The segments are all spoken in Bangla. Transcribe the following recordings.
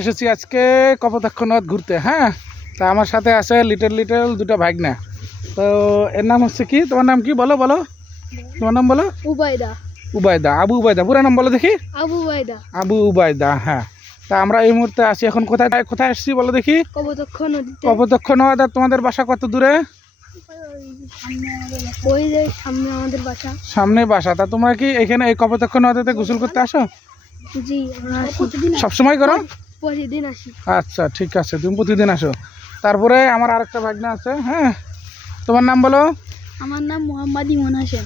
এসেছি আজকে কপোতাক্ষ নদ ঘুরতে হ্যাঁ? তা আমার সাথে আছে লিটল লিটল দুটো ভাগনা। তো এর নাম হচ্ছে কি? তোমার নাম কি? বলো বলো। তোমার নাম বলো? উবায়দা। উবায়দা আবু উবায়দা। পুরো নাম বলো দেখি। আবু উবাইদা আবু উবায়দা হ্যাঁ। তা আমরা এই মুহূর্তে আছি এখন কোথায়? কোথায় এসেছি বলো দেখি। কবতক্ষ নদীতে কপোতাক্ষ আর তোমাদের বাসা কত দূরে? সামনে বাসা। তা তোমরা কি এখানে এই কপোতাক্ষ নদীতে গোসল করতে আসো? সবসময় করো? প্রতিদিন আসি। আচ্ছা ঠিক আছে তুমি প্রতিদিন আসো। তারপরে আমার আরেকটা ভাগনা আছে হ্যাঁ? তোমার নাম বলো? আমার নাম মোহাম্মদ ইমন হাসেন।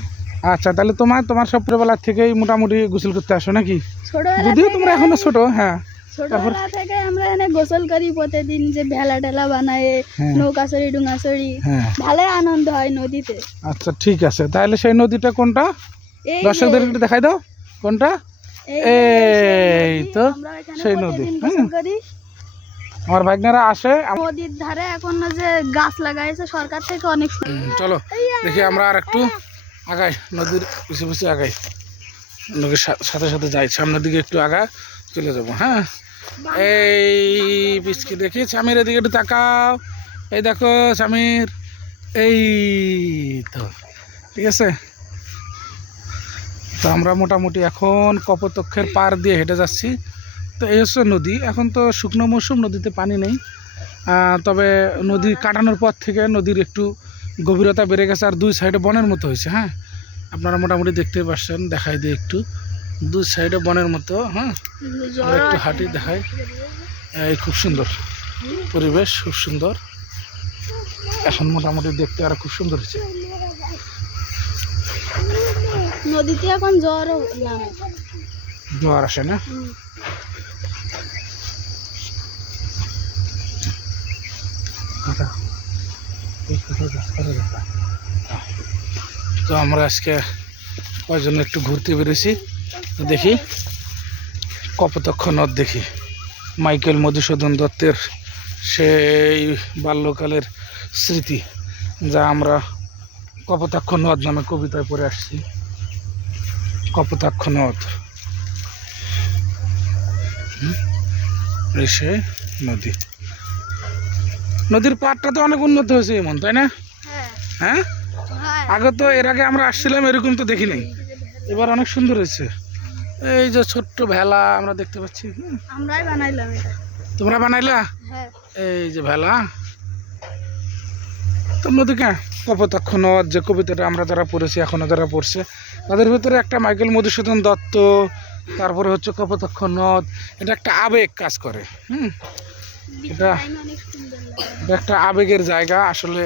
আচ্ছা তাহলে তোমার তোমার ছোটবেলার থেকেই মোটামুটি গোসল করতে আসো নাকি? যদিও তোমরা এখনও ছোট হ্যাঁ। ছোটবেলা থেকে আমরা এখানে গোসল করি প্রতিদিন যে ভেলা টেলা বানায় হ্যাঁ। নৌকা চড়ি ডুঙা চড়ি হ্যাঁ। ভালোই আনন্দ হয় নদীতে। আচ্ছা ঠিক আছে। তাহলে সেই নদীটা কোনটা? দর্শকদের একটু দেখাই দাও কোনটা? এই তো সেই নদী, আমার ভাগনারা আসে। নদীর ধারে এখন যে গাছ লাগাইছে সরকার থেকে অনেক চলো দেখি আমরা আর একটু আগাই নদীর পিছিয়ে পিছিয়ে আগাই। নদীর সাথে সাথে যাই সামনের দিকে একটু আগা চলে যাব হ্যাঁ? এই পিচকি দেখি স্বামীর এদিকে একটু তাকাও। এই দেখো স্বামীর। এই তো ঠিক আছে? তো আমরা মোটামুটি এখন কপোতক্ষের পার দিয়ে হেঁটে যাচ্ছি। তো এই হচ্ছে নদী। এখন তো শুকনো মৌসুম, নদীতে পানি নেই। তবে নদী কাটানোর পর থেকে নদীর একটু গভীরতা বেড়ে গেছে আর দুই সাইডে বনের মতো হয়েছে হ্যাঁ? আপনারা মোটামুটি দেখতে পাচ্ছেন দেখাই দিই একটু। দুই সাইডে বনের মতো হ্যাঁ? একটু হাঁটি দেখাই। এই খুব সুন্দর পরিবেশ, খুব সুন্দর। এখন মোটামুটি দেখতে আর খুব সুন্দর হয়েছে। নদীতে এখন জ্বরও নামে। জোয়ার আসে না? তো আমরা আজকে কয়জন একটু ঘুরতে বেরিয়েছি। তো দেখি কপোতক্ষ নদ দেখি। মাইকেল মধুসূদন দত্তের সেই বাল্যকালের স্মৃতি যা আমরা কপোতাক্ষ নদ নামে কবিতায় পড়ে আসছি। কপোতাক্ষ নদ হুম, এই সে নদী। নদীর পাড়টা তো অনেক উন্নত হয়েছে এমন তাই না? হ্যাঁ। হ্যাঁ? হ্যাঁ। আগে তো এর আগে আমরা আসছিলাম এরকম তো দেখিনি এবার অনেক সুন্দর হয়েছে। এই যে ছোট্ট ভেলা আমরা দেখতে পাচ্ছি আমরাই বানাইলাম এটা। তোমরা বানাইলা? হ্যাঁ। এই যে ভেলা। তো নদীকে কপোতাক্ষ নদ যে কবিতাটা আমরা যারা পড়েছি এখনও যারা পড়ছে তাদের ভিতরে একটা মাইকেল মধুসূদন দত্ত তারপরে হচ্ছে কপোতাক্ষ নদ এটা একটা আবেগ কাজ করে হুম? এটা একটা আবেগের জায়গা আসলে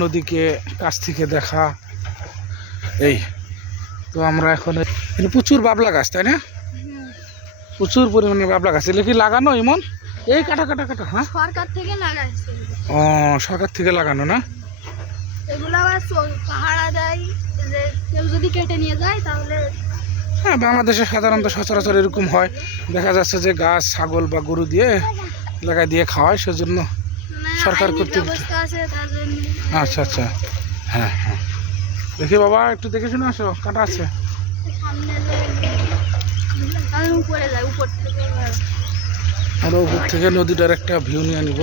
নদীকে কাছ থেকে দেখা এই। তো আমরা এখন প্রচুর বাবলা গাছ তাই না? প্রচুর পরিমাণে বাবলা গাছ। এগুলো কি লাগানো এমন এই কাটা কাটা কাটা হ্যাঁ? সরকার থেকে লাগাইছে। ও সরকার থেকে লাগানো না? এগুলো আবার চ- পাহারা দেয় যে কেউ যদি কেটে নিয়ে যায় তাহলে হ্যাঁ বাংলাদেশে সাধারণত সচরাচর এরকম হয়। দেখা যাচ্ছে যে গাছ ছাগল বা গরু দিয়ে এলাকায় দিয়ে খাওয়ায় সেজন্য মানে সরকার কর্তৃক- আচ্ছা আচ্ছা। হ্যাঁ হ্যাঁ। দেখি বাবা একটু দেখে শুনে আসো কাটা আছে। আমরা উপর থেকে নদীটার একটা ভিউ নিয়ে নিব।